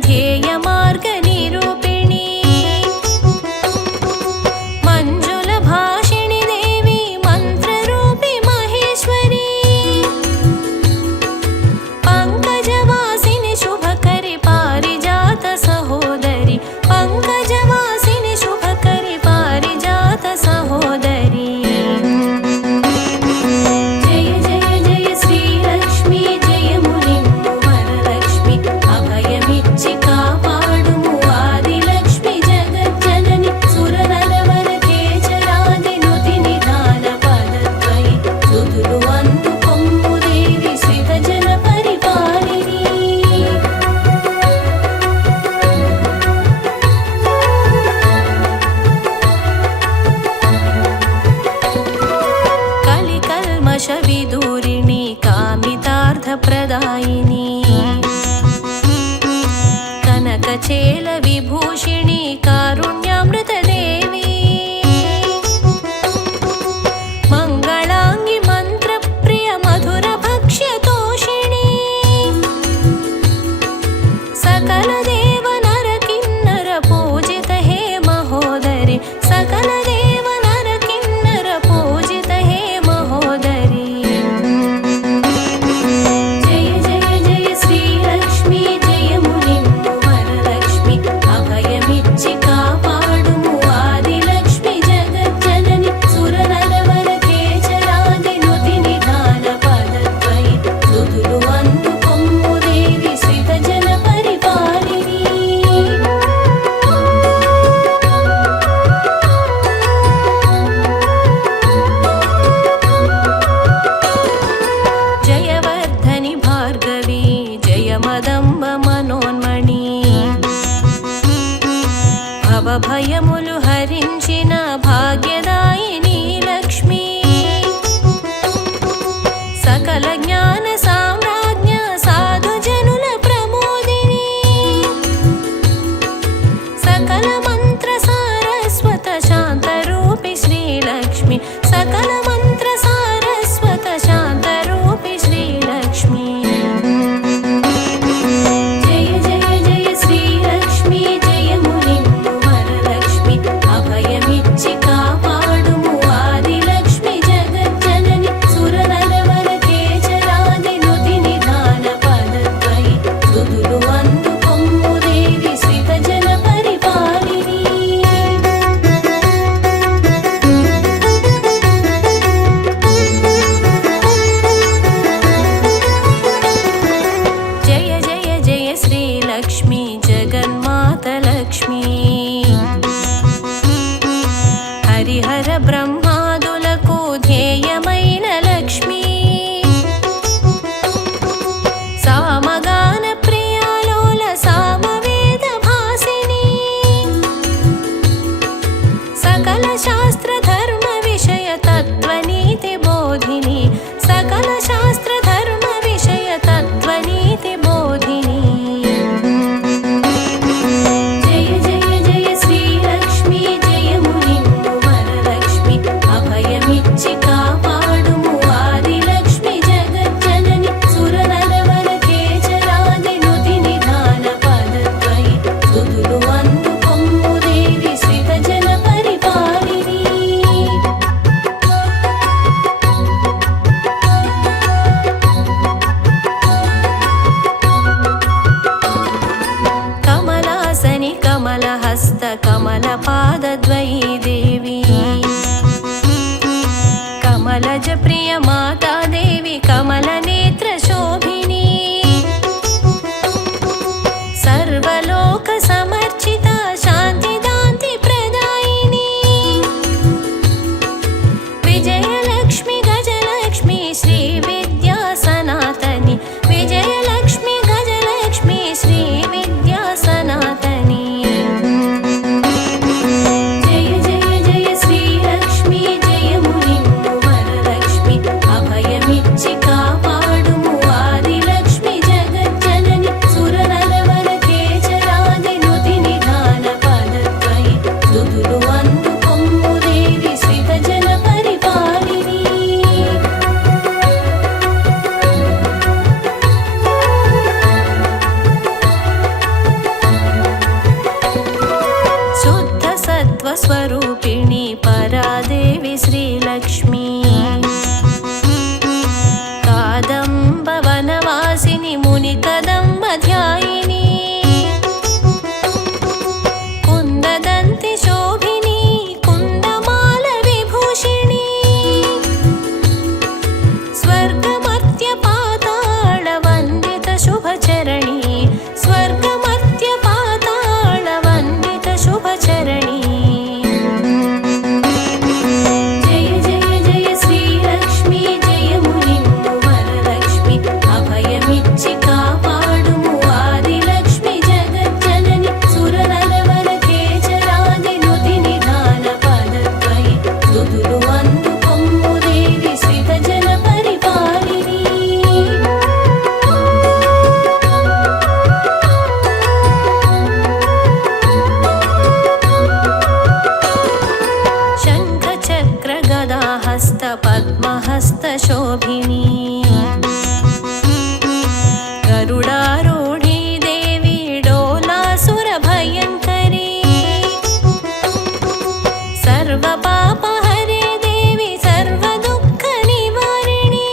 ध्येय मार्ग निरूपिणी मंजुल भाषिणि देवी मंत्ररूपी महेश्वरी पंकजवासिनि शुभकरि पारिजात सहोदरी पंकजवासिनि शुभकरि पारिजात सहोदरी जय जय जय श्रीलक्ष्मी जय मुनिन्दु वरलक्ष्मी अभयमिच्छि कापाडुमु आदिलक्ष्मी जगज्जननि सुरनरवरकेचरादिनुति निधान पदद्वयि सुधुरु अन्धुकोम्मु देवी श्रितजन परिपालिनी कलिकल्मषविदूरिणी कामितार्थप्रदायिनी कनकचेलविभूषिणी कारुण्यामृतदेवी मङ्गलाङ्गि मन्त्रप्रिय मधुरभक्ष्यतोषिणी सकलदेव नरकिन्नर पूजित हे महोदरि सकलदेव नरकिन्नर पूजित हे महोदरि जय जय जय श्रीलक्ष्मी जय मुनिन्दु वरलक्ष्मी अभयमि स्वरूपिणी परादेवी श्रीलक्ष्मी कादम्बवनवासिनि मुनिकदम्बध्यायिनी कुन्ददन्ति शोभिनी कुन्दमालविभूषिणी स्वर्गमर्त्यपातालवन्दित शुभचरणी स्वर्गमर्त्यपातालवन्दित शुभचरणी जय जय जय श्रीलक्ष्मी जय मुनिम्बु वरलक्ष्मी अभयमिच्छि कापाडुमु आदिलक्ष्मी जगज्जननि सुरनरवरकेचरादिनुति निधान पदद्वयि सुदुरु वन्दुकोम्मु देवि श्रितजन परिपालिनी शङ्खचक्रगदाहस्त पद्महस्त शोभिनी गरुडारूढी देवी डोलासुरभयङ्करी सर्वपापहरे देवी सर्वदुःखनिवारिणी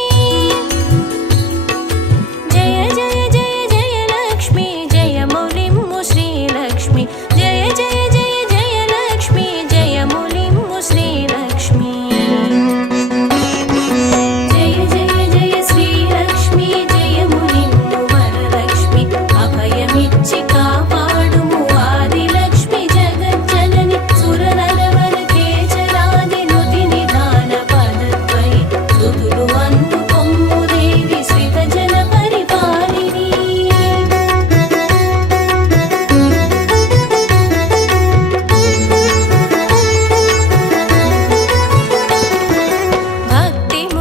जय जय जय जय लक्ष्मी जय मुलिम्मु श्रीलक्ष्मी जय जय जय जय लक्ष्मी जय मुलिम्मु श्रीलक्ष्मी जय जय जय श्रीलक्ष्मी जय मुनिम्बु वरलक्ष्मी अभयमिच्छि कापाडुमु आदिलक्ष्मी जगज्जननि सुरनरवरकेचरादिनुति निधान पदद्वयि सुदुरु वन्दुकोम्मु देवि श्रितजन परिपालिनी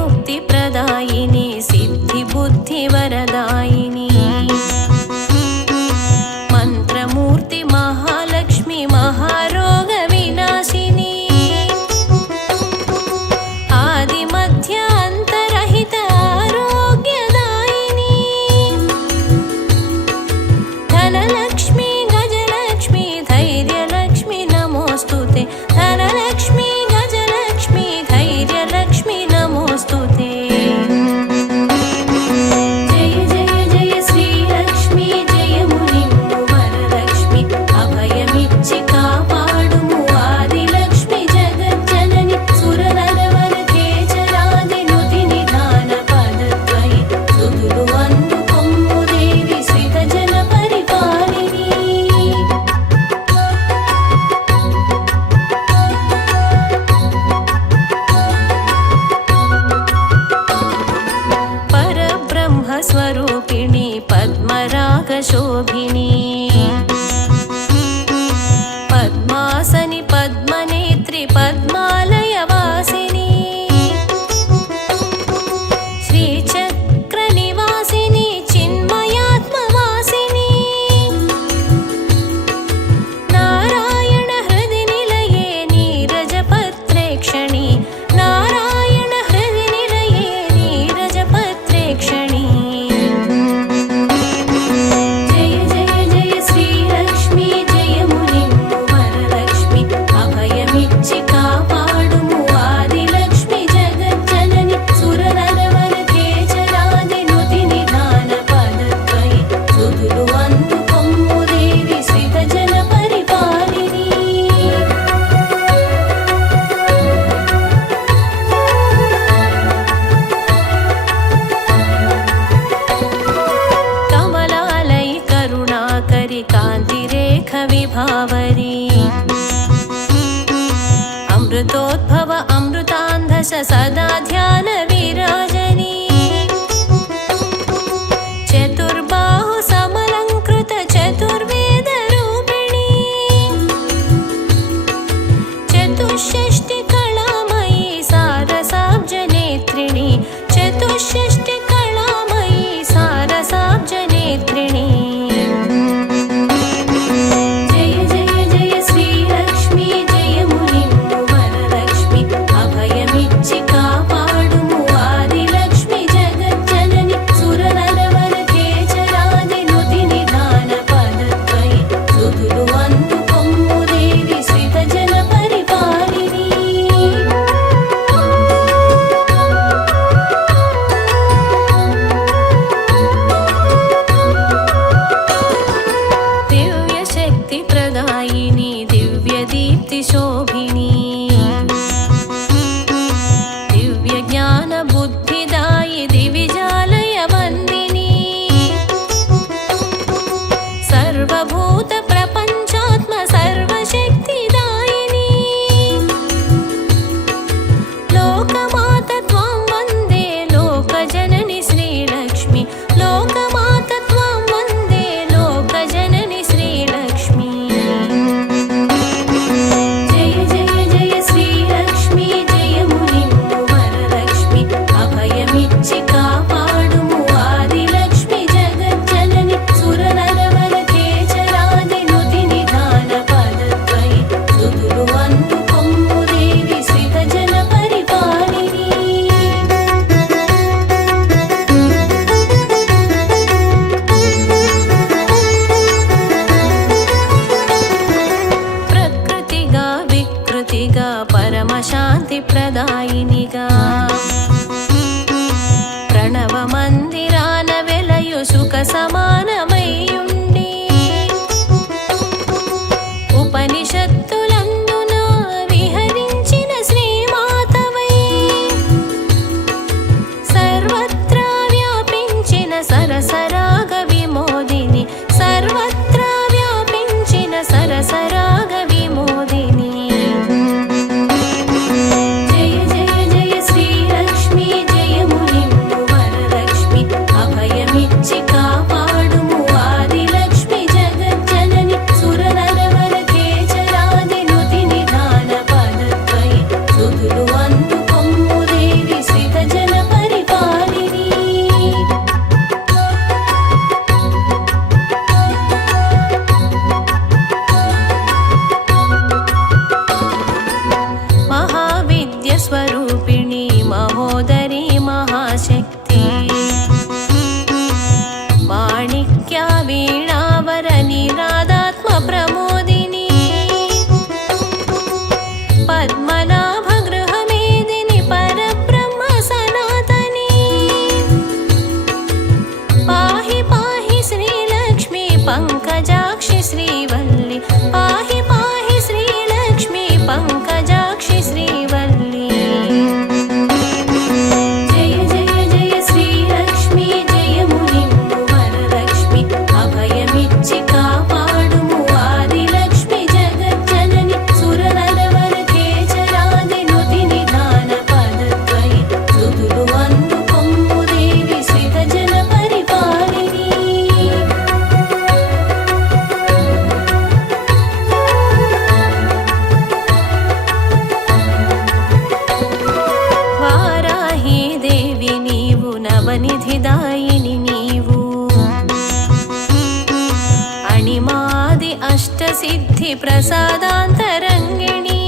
भक्तिमुक्तिप्रदायिनी सिद्धिबुद्धिवरदायिनी मन्त्रमूर्ति महालक्ष्मी महारोगविनाशिनी आदिमध्यान्तरहित आरोग्यदायिनी धनलक्ष्मी गजलक्ष्मी धैर्यलक्ष्मी नमोऽस्तुते धनलक्ष्मी गजलक्ष्मी धैर्यलक्ष्मी नमोऽस्तुते जय जय जय श्रीलक्ष्मी जय मुनिम्बु वरलक्ष्मी अभयमिच्छि कापाडुमु आदिलक्ष्मी जगज्जननि सुरनरवरकेचरादिनुति निधान पदद्वयि सुदुरु वन्दुकोम्मु देवि श्रितजन परिपालिनी परब्रह्मस्वरूपिणी पद्मरागशोभिनी पद्मासनि पद्मनेत्रि पद्मालयवासिनी श्रीचक्रनिवासिनी चिन्मयात्मवासिनी नारायण हृदि निलये नीरजपत्रेक्षणी नारायण हृदि निलये नीरजपत्रेक्षणी जय जय जय श्रीलक्ष्मी जय मुनिम्बु वरलक्ष्मी अभयमिच्छि कापाडुमु आदिलक्ष्मी जगज्जननि सुरनरवरकेचरादिनुति निधान पदद्वयि सुदुरु वन्दुकोम्मु देवि श्रितजन परिपालिनी कमलालयि करुणाकरि कान्तिरेख विभावरी अमृतोद्भव अमृतान्धस सदा ध्यान विराजनी चतुर्बाहु समलङ्कृत चतुर्वेदरूपिणी चतुष्षष्टिकलामयी सारसाब्जनेत्रिणी चतुष्षष्टिकलामयी सारसाब्जनेत्रिणी जय जय जय श्रीलक्ष्मी जय मुनिम्बु वरलक्ष्मी अभयमिच्छि कापाडुमु आदिलक्ष्मी सिद्धि प्रसादान्तरङ्गिणी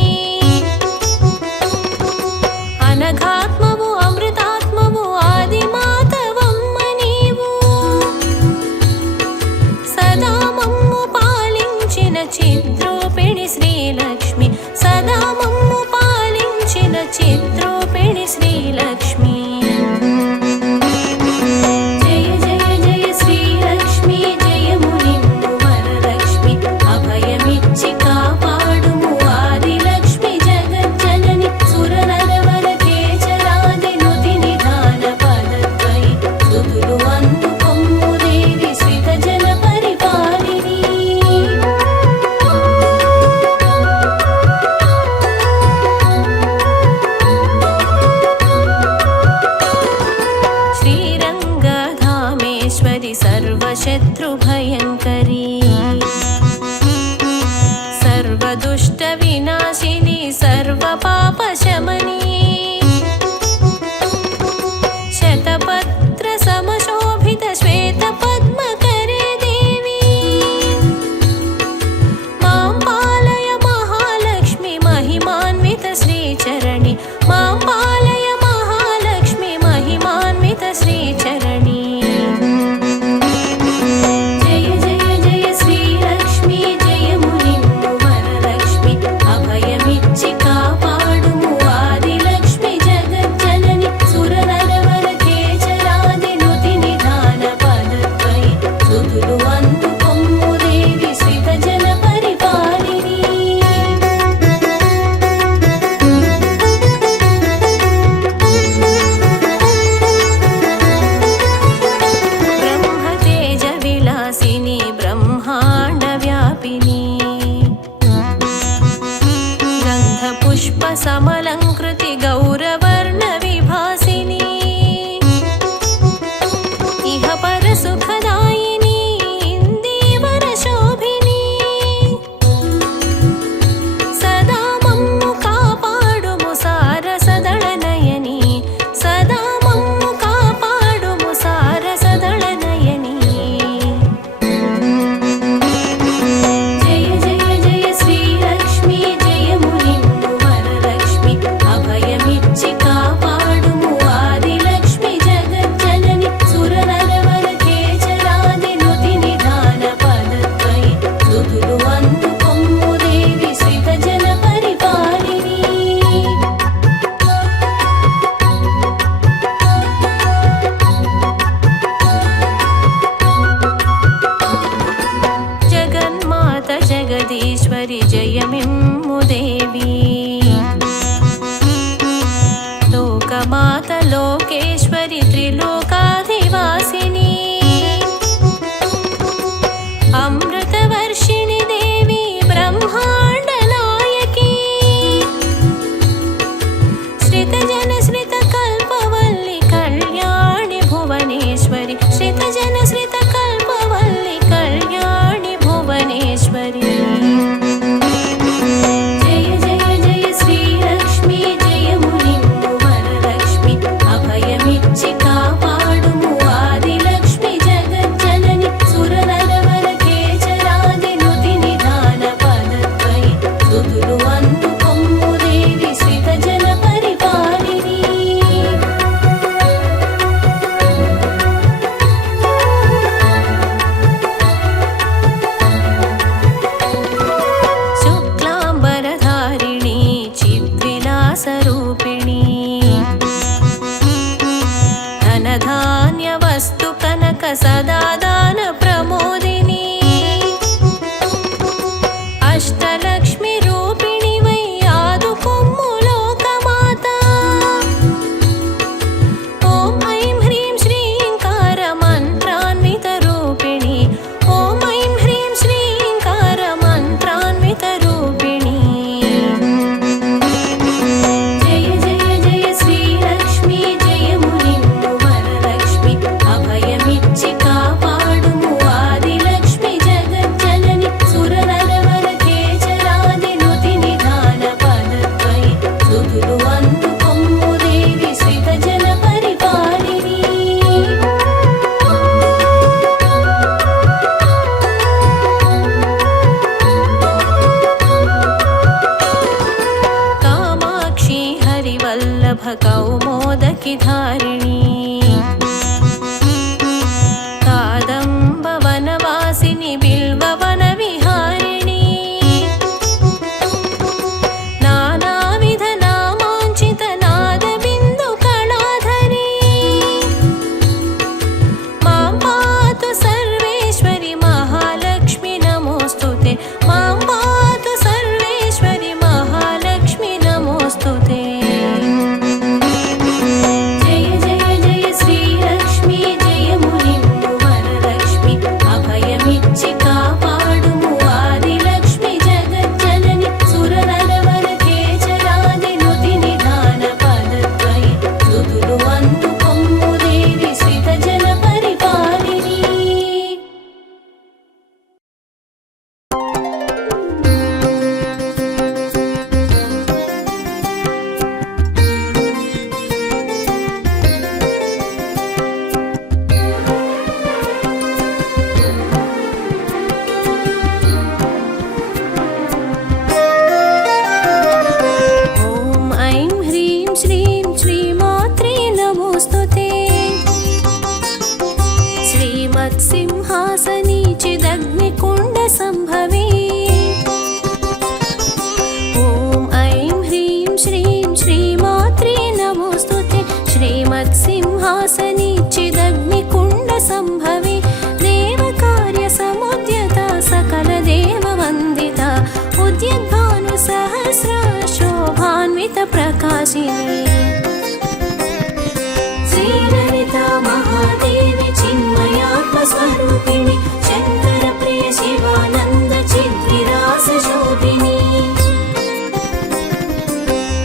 अनघात्मवु अमृतात्मवु आदिमातवम्म नीवु सदा मम्मु पालिंचिन चिद्रूपिणि श्रीलक्ष्मी सदा मम्मु पालिंचिन चिद्रूपिणि श्रीलक्ष्मी सर्वशत्रुभयङ्करी सर्वदुष्टविनाशिनी सर्वपापशमनी शतपत्रसमशोभितश्वेतपद्मकरे देवी मां पालय महालक्ष्मी महिमान्वितश्रीचरणी मां पालय महालक्ष्मी महिमान्वितश्रीचरणी समलंकृति गौरवर्ण विभासिनी इह पर सुखदायिनी इंदीवर शोभिनी सदा मम्मु कापाडुमु सारसदळ नयनी सदा मम्मु कापाडुमु सारसदळ नयनी जय जय जय श्रीलक्ष्मी जय मुनि अभयमिच्छि कापाडुमु आदिलक्ष्मी जगज्जननि सुरनरवरकेचरादिनुति निधान पदद्वयि सुधुलु अन्नुकोम्मु देवि श्रितजन परिपालिनी जगन्माता जगदीश्वरि जयमिम्मु देवी लोकमाता लोकेश्वरी त्रिलोकाधिवासिनी अमृतवर्षिणि देवी ब्रह्माण्डनायकी श्रितजन श्रितकल्पवल्लि कल्याणि भुवनेश्वरि श्रितजन श्रितकल्पवल्लि कल्याणि भुवनेश्वरी जय जय जय श्रीलक्ष्मी जय मुनि अभयमिच्छि कापाडुमु आदिलक्ष्मी जगज्जननि सुरनरवरकेचरादिनुति निधान पदद्वयि सुधुलु अन्नुकोम्मु देवि श्रितजन परिपालिनी शुक्लाम्बरधारिणी चिद्विलासरूपिणी धनधान्यवस्तु कनक सदा दान प्रमोदिनी अष्टलक्ष्मी रूपिणी वै आदुकोम्मु लोकमाता ॐ ऐं ह्रीं श्रींकार मन्त्रान्वितरूपिणी ॐ ऐं ह्रीं श्रींकार मन्त्रान्वितरूपिणी जय जय जय श्रीलक्ष्मी जय मुनि अभयमिच्छि कापाडुमु आदिलक्ष्मी जगज्जननि सुरनरवरकेचरादिनुति धारिणी कादम्बवनवासिनि बिल्ववनविहारिणी नानाविधनामाञ्चितनादबिन्दुकलाधरी मां पातु सर्वेश्वरि महालक्ष्मी नमोऽस्तु ते मां पातु सर्वेश्वरि महालक्ष्मी नमोऽस्तु ते सिंहासनी चिदग्निकुण्डसम्भवे ॐ ऐं ह्रीं श्रीं श्रीमात्रे नमोऽस्तु ते श्रीमत्सिंहासनी चिदग्निकुण्डसम्भवे देवकार्यसमुद्यता सकलदेववन्दिता उद्यद्भानुसहस्रा शोभान्वितप्रकाशिनी श्रीललिता महादेवी चिन्मयात्मस्वरूपिणि शङ्करप्रिय शिवानन्द चिद्विलासशोभिनी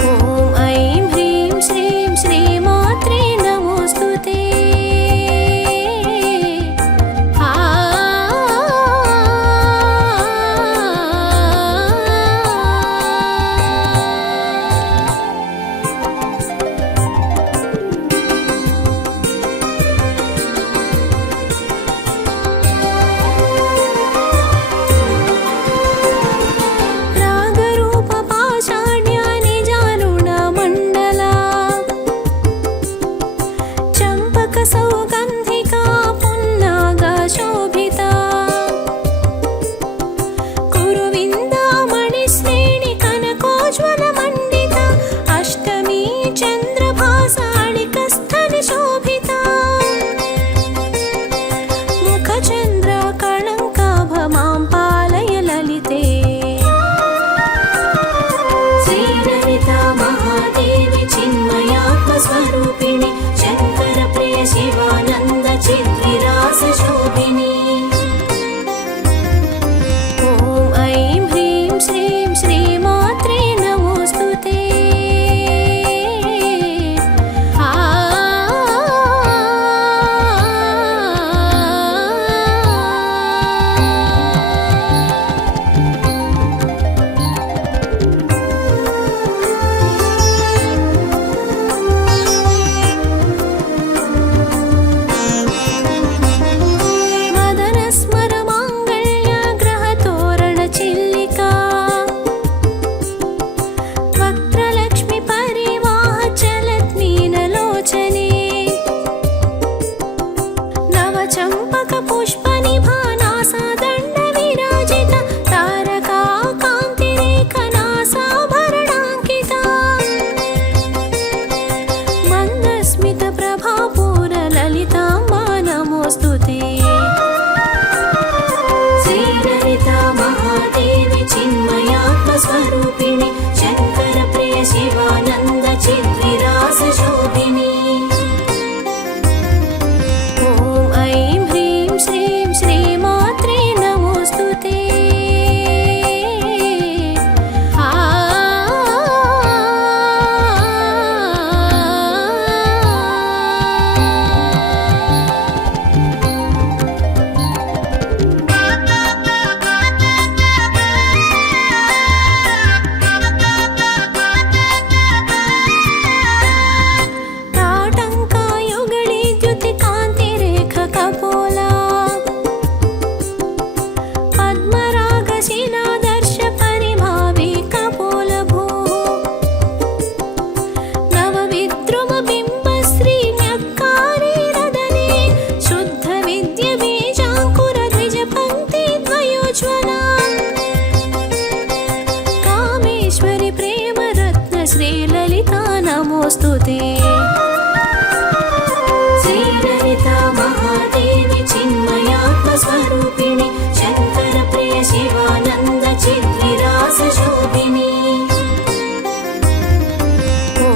ॐ ऐं ह्रीं श्रीं श्रीमात्रे नमोऽस्तु ते सौगन्धिका पुन्नागा शोभिता कुरुविन्दामणिश्रेणि कनकोज्ज्वलमण्डिता अष्टमी चन्द्रभासाळिकस्थनि शोभिता मुखचन्द्रकलङ्काभ मां पालय ललिते श्रीललिता महादेवी चिन्मयात्मस्वरूपिणि शङ्करप्रिय शिवानन्द चिद्विलासशोभिनी ॐ ऐं ह्रीं श्रीं श्रीमात्रे नमोऽस्तु ते स्वरूपिणि शङ्करप्रिय शिवानन्द चिद्विलासशोभिनी ॐ ऐं ह्रीं श्रीं श्रीमात्रे नमोऽस्तु ते श्रीललिता नमोऽस्तुते। श्रीललिता महादेवी चिन्मयात्मस्वरूपिणि शङ्करप्रिय शिवानन्द चिद्विलास शोभिनी। ॐ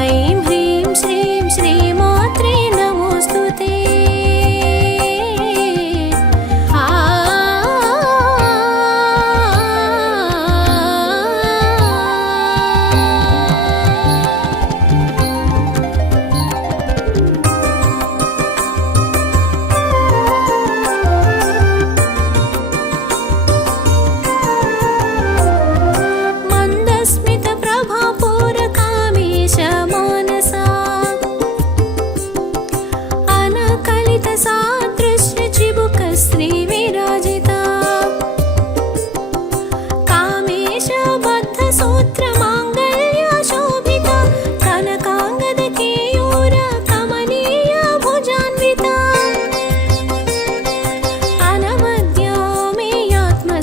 ऐं ह्रीं श्रीं श्रीमात्रे नमोऽस्तुते।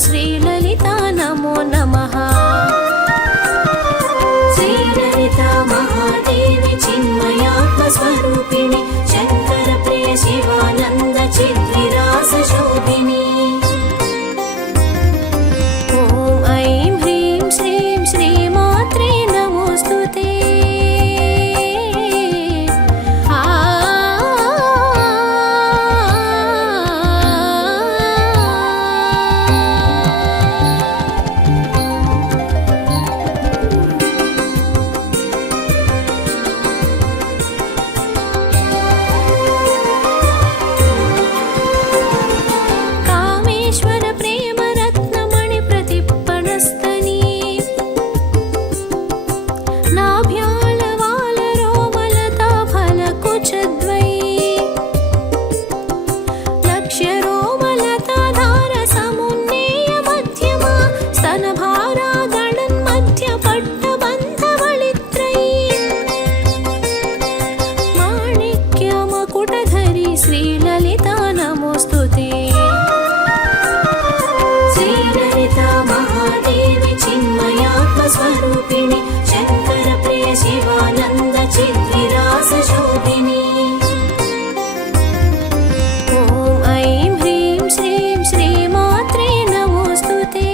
श्रीललिता नमो नमः। श्रीललिता महादेवी चिन्मयात्मस्वरूपिणि शङ्करप्रिय शिवानन्द चिद्विलास शोभिनी। ॐ ऐं ह्रीं श्रीं श्रीमात्रे नमोऽस्तुते। श्रीललिता नमोऽस्तुते। श्रीललिता महादेवी चिन्मयात्मस्वरूपिणि शङ्करप्रिय शिवानन्द चिद्विलास शोभिनी। ॐ ऐं ह्रीं श्रीं श्रीमात्रे नमोऽस्तुते।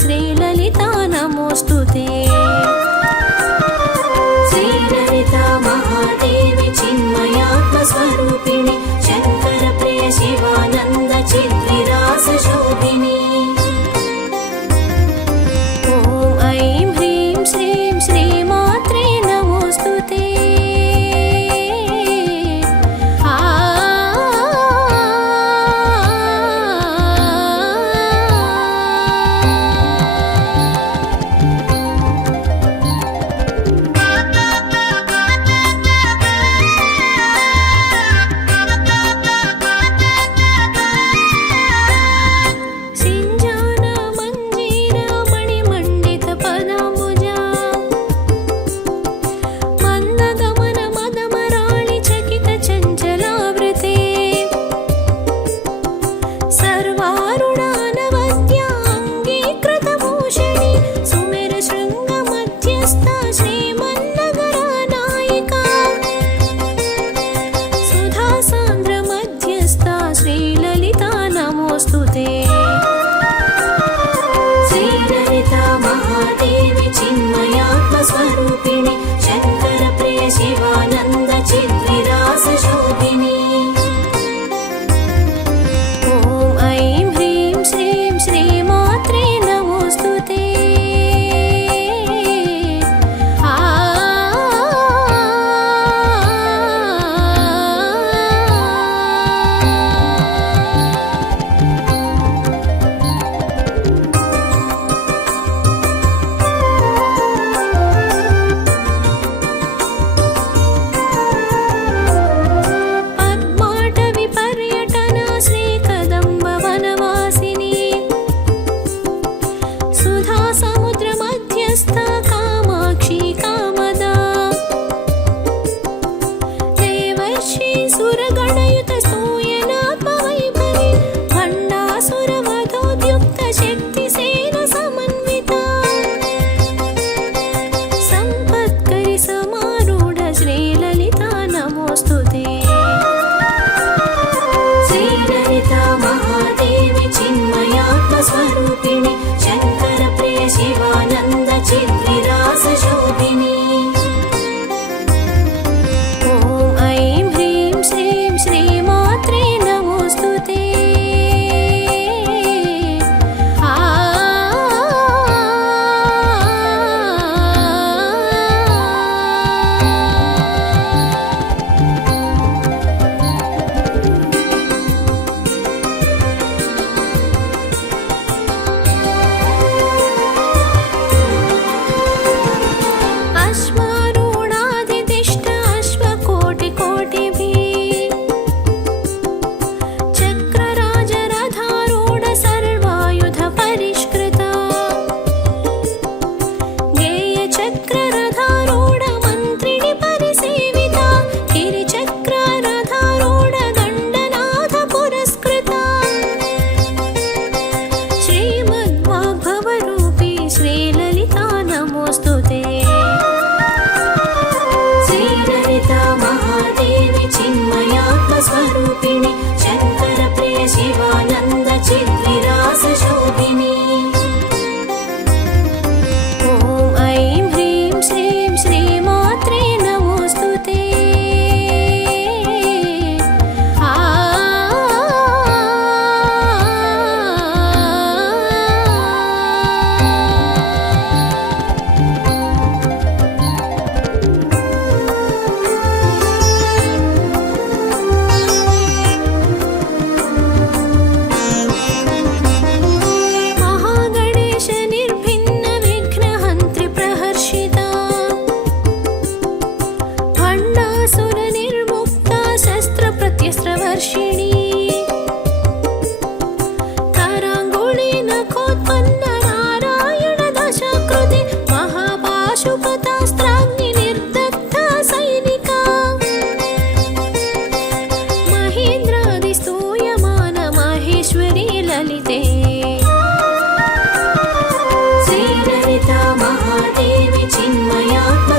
श्रीललिता नमोऽस्तुते। श्रीललिता महादेवी चिन्मयात्मस्वरूपिणि शङ्करप्रिय शिवानन्द चिद्विलास शोभिनी। ॐ ऐं ह्रीं श्रीं श्रीमात्रे नमोऽस्तुते। स्वरूपिणि शङ्करप्रिय शिवानन्द चिद्विलास शोभिनी। ॐ ऐं ह्रीं श्रीं श्रीमात्रे शिवानन्द चिद्विलासशोभिनी ॐ ऐं ह्रीं श्रीं श्रीमात्रे नमोऽस्तु ते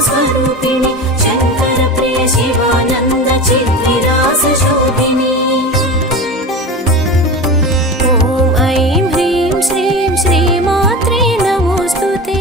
स्वरूपिणी शंकर प्रिय शिवानंद चिद्विलासशोभिनी ॐ ऐं ह्रीं श्रीं श्रीमात्रे नमोऽस्तु ते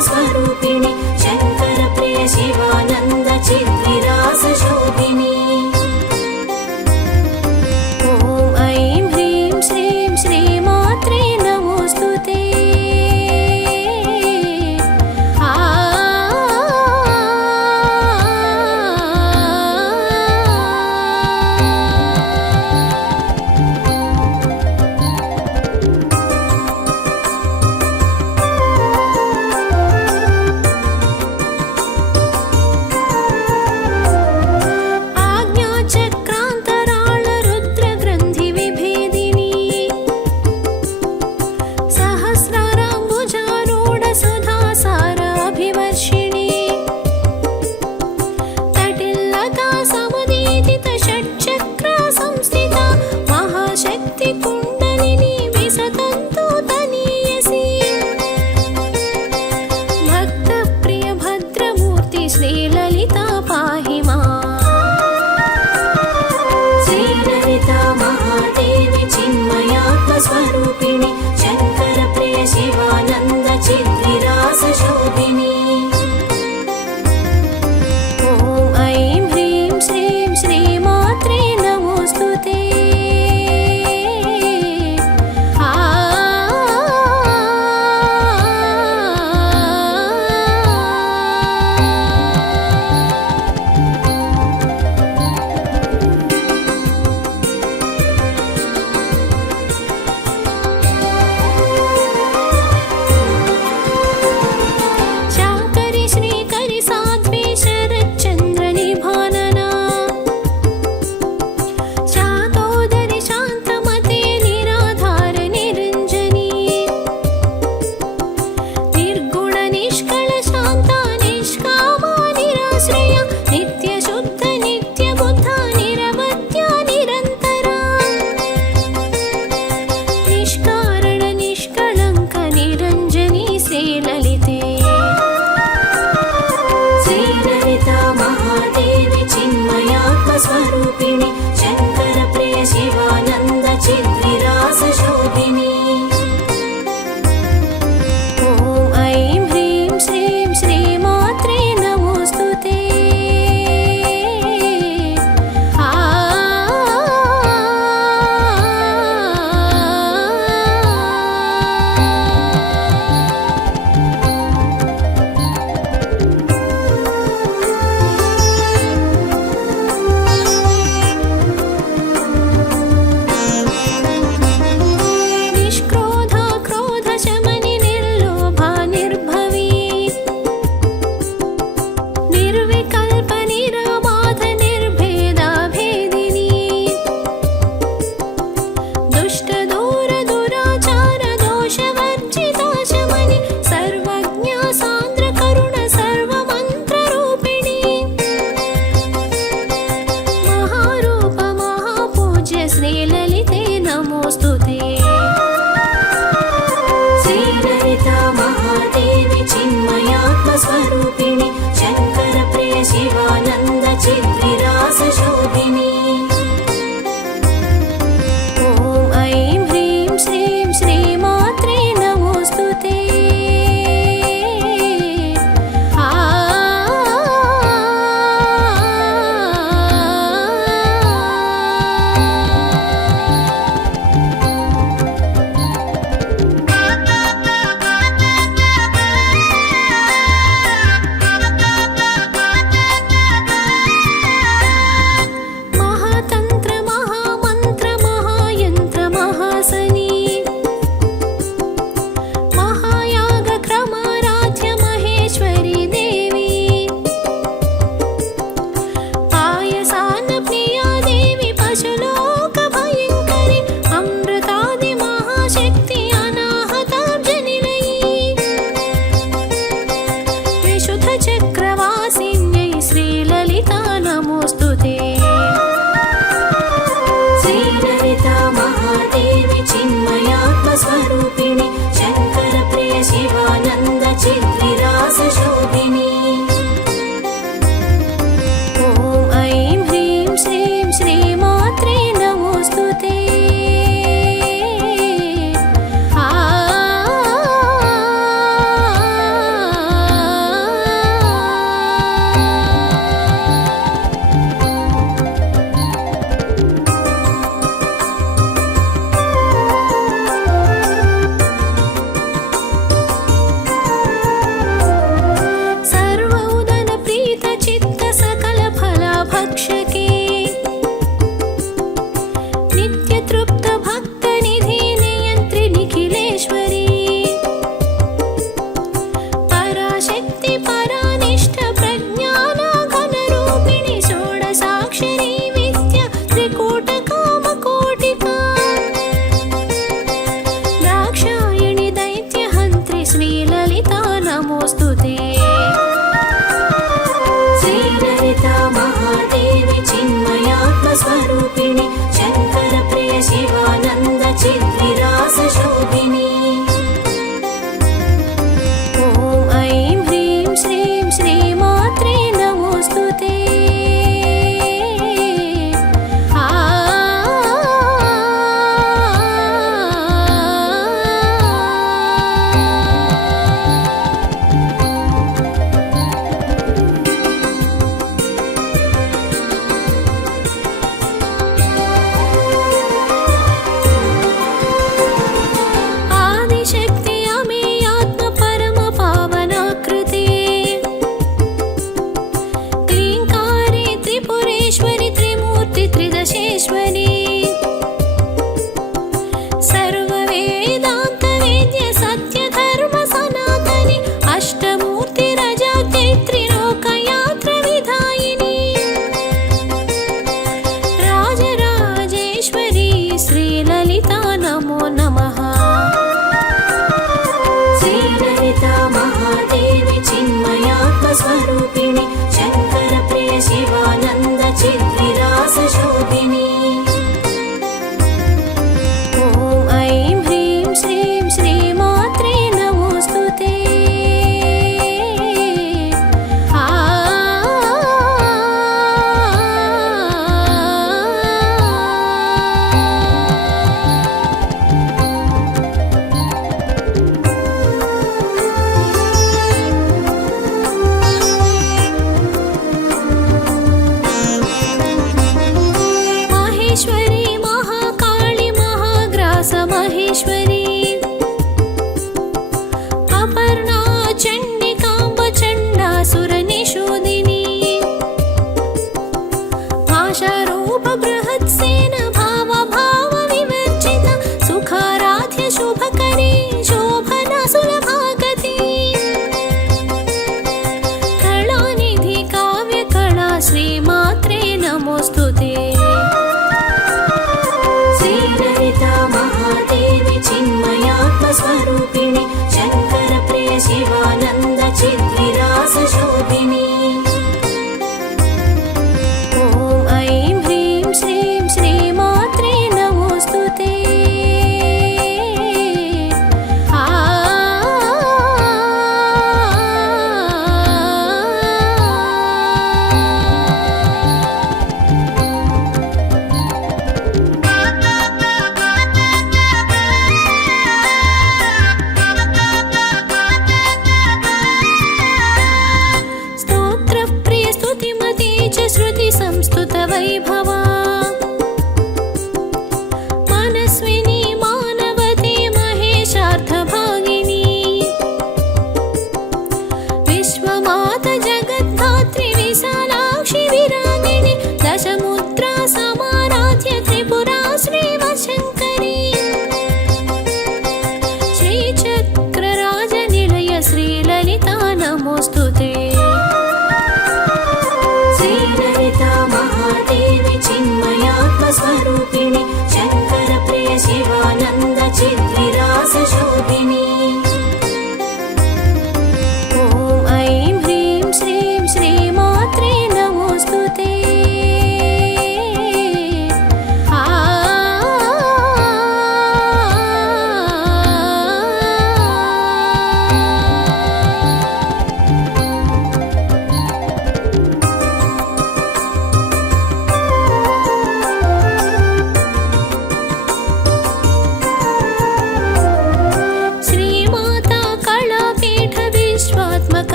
स्वरूपिणी शंकर प्रिय शिवानंद चिद्विलासशोभिनी ॐ ऐं ह्रीं श्रीं श्रीमात्रे नमोऽस्तु ते स्वरूपिणी शंकर प्रिय शिवानंद चिद्विलासशोभिनी ॐ ऐं ह्रीं श्रीं श्रीमात्रे नमोऽस्तु ते स्वरूपिणी शंकर प्रिय शिवानंद चिद्विलासशोभिनी ॐ ऐं ह्रीं श्रीं श्रीमात्रे नमोऽस्तु ते महादेवी चिन्मयात्मस्वरूपिणि शङ्करप्रिय शिवानन्द चिद्विलासशोभिनि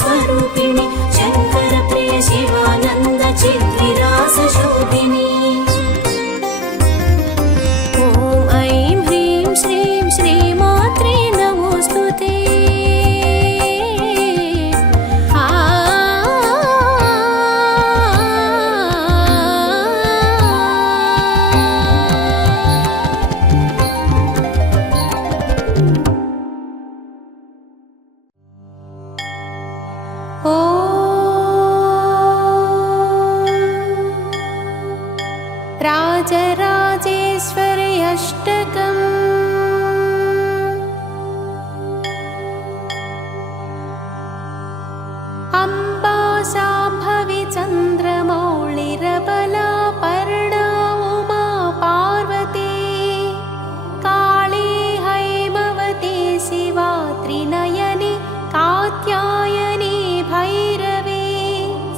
स्वरूपिणि शङ्कर प्रिय शिवानन्द चिद्विलास शोभिनि ॐ ऐं ह्रीं श्रीं श्रीमात्रे नमोऽस्तु ते राजराजेश्वरि अष्टकम् अम्बा शाम्भवी चन्द्रमौळिरबला पर्णा उमा पार्वती काली हैमवती शिवा त्रिनयनी कात्यायनी भैरवी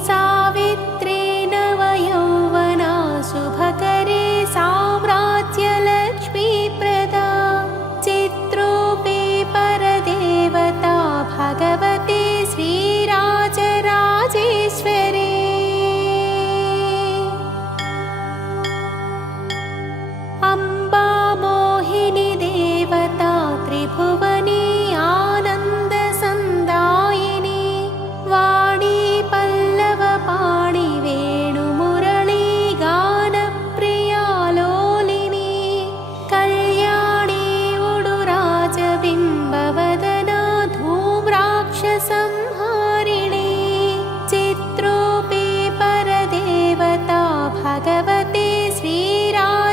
सावित्री नवयौवना शुभकरी साम्राज्यलक्ष्मी प्रदा चित्रूपी परदेवता भगवती श्रीराजराजेश्वरी अम्बा मोहिनी देवता त्रिभुवनी आनन्दसन्दायिनी वाणी पल्लवपाणि वेणुमुरळी गानप्रिया लोलिनी कल्याणी उडुराजबिम्बवदना धूम्राक्षसंहारिणी चित्रूपी परदेवता भगवती श्रीराजराजेश्वरी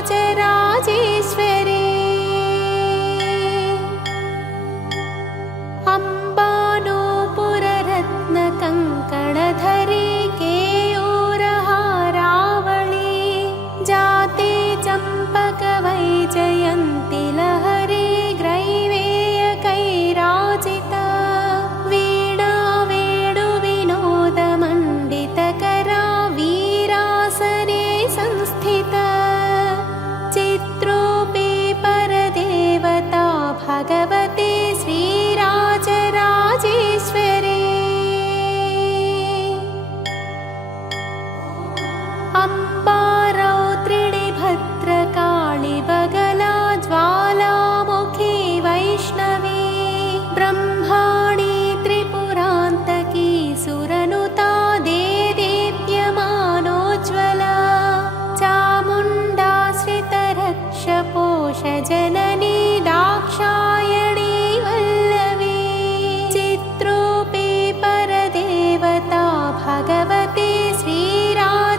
अम्बानोपुररत्नकङ्कणधरी केयूरहारावळी जाते चम्पकवैजयन्ति लहरी ग्रैवेयकैराजिता वीणा वेणुविनोदमण्डितकरा वीरासने संस्थिता चित्रूपी परदेवता भगवती श्रीराजराजेश्वरी अम्बा रौद्रिणी भद्रकाळि बगला ज्वालामुखी वैष्णवी ब्रह्माणी त्रिपुरान्तकी सुरनुता देदीप्यमानोज्ज्वला चामुण्डाश्रितरक्षपोषजननी दाक्षायणी वल्लवी चित्रूपी परदेवता भगवती श्रीराजराजेश्वरी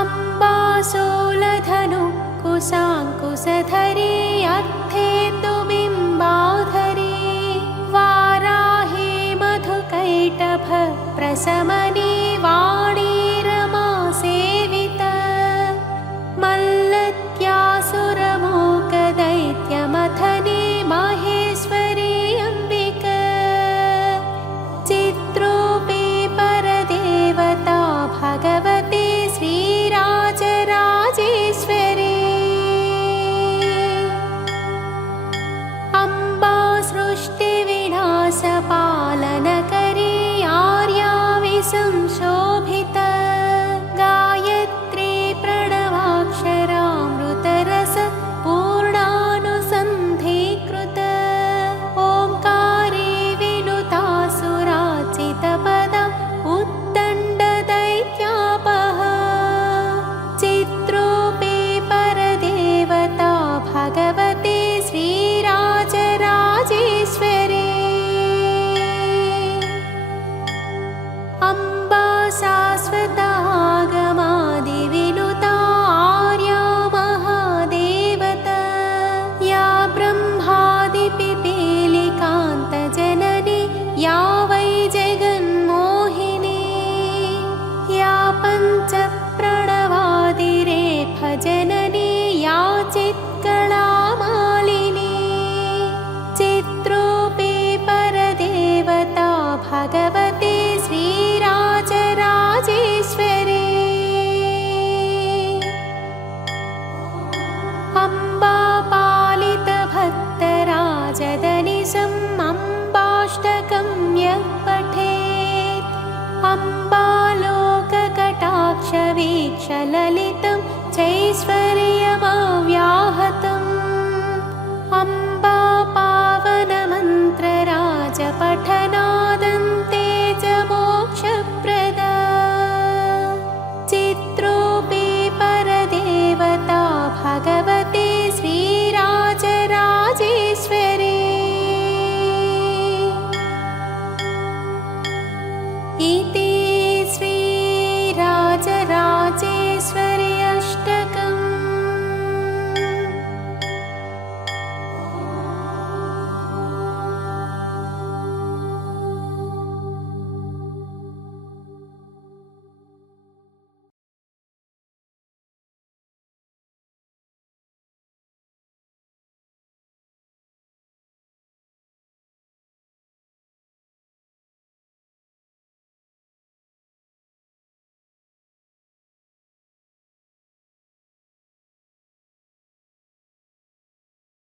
अम्बा शूलधनु कुशाङ्कुशधरी अर्थेन्दुबिम्बाधरी वाराही मधुकैटभ प्रशमनी वाणी रमा सेविता मल्लत्यासुरमूकदैत्यमथनी माहेश्वरी अम्बिका चित्रूपी परदेवता भगवती श्रीराजराजेश्वरी अम्बा सृष्टिविनाशपालनकरी आर्या विसं ललितं चैश्वर्यमव्याहतम् अम्बा